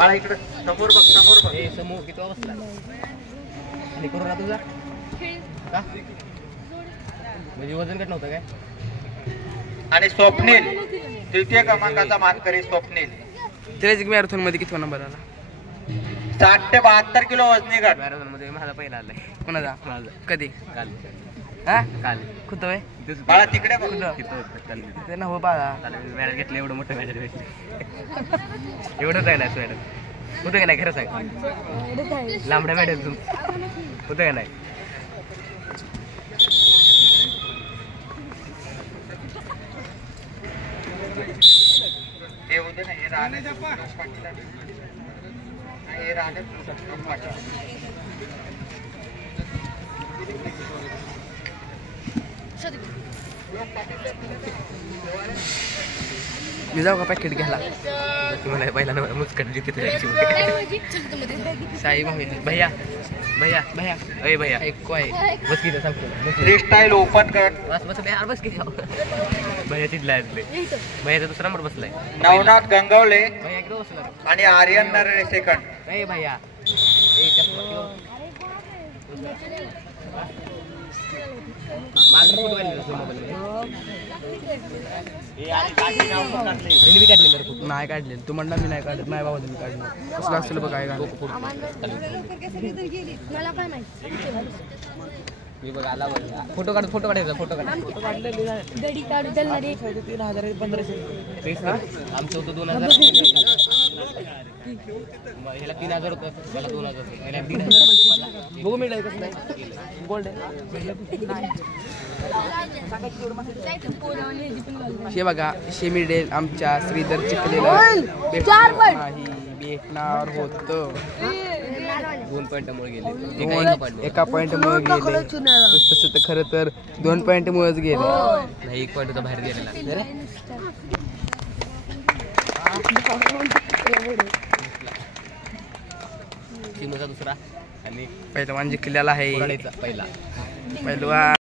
बाळा इकडे समोर बघ, समोर बघ. हे समोर किती बसला आणि कोरोना तुझा का म्हणजे वजन घट नव्हतं काय. आणि स्वप्नील तृतीय क्रमांकाचा मानकरी स्वप्नील. त्याच मॅरेथॉन मध्ये किती नंबर आला? 60 ते 72 किलो वजनी गट. मॅरेथॉन मध्ये माझा पहिला आलाय. कोणाचा? माझा कधी? काल. हा काल कुठं आहे? बाळा तिकडे बघ. ते ना हो बाळा मॅरेज घेतलं एवढं मोठं मॅरेज भेटलं एवढंच आहे ना मॅडम होतं का नाही खरं सांग लांबड्या मॅडम तुम होतं का नाही. हे होते ना, हे राहणे हे राहणे मी जाऊ का पॅकेट घ्यायला? मला पहिला मुचकट देते साई भैया भैया भैया अरे भैया एक कोय बस किती सांगतो फ्रीस्टाईल ओपन गट. बस बस यार बस किती भैया चिडलाय भैयाचा दुसरा नंबर बसलाय. नवनाथ गंगवले भैया एकदम बसला आणि आर्यन नरळे सेकंड. ए भैया नाही काढले तू म्हणला मी नाही काढत नाही बाबा तुम्ही काढलं कसलं असेल बघ काय मी बघ आला फोटो काढ फोटो काढायचा फोटो काढ गडी काढू चालणारे 3000 1500 आमचं होतं 2000 ह्याला 3000 होतं मला 2000 ह्याला 1500 बघू मिळेल कसं नाही गोल्ड हे बघा शेमिडेल आमच्या श्रीधर चिखलेला भेटणार होतं. 2 पॉईंटमुळे गेले एका पॉईंटमुळे गेले तसं तर खरं तर 2 पॉईंटमुळेच गेले नाही 1 पॉईंट होता बाहेर गेलेला चिनूचा दुसरा आणि पहिलवान जिंकलेला आहे पहिला पहिलवान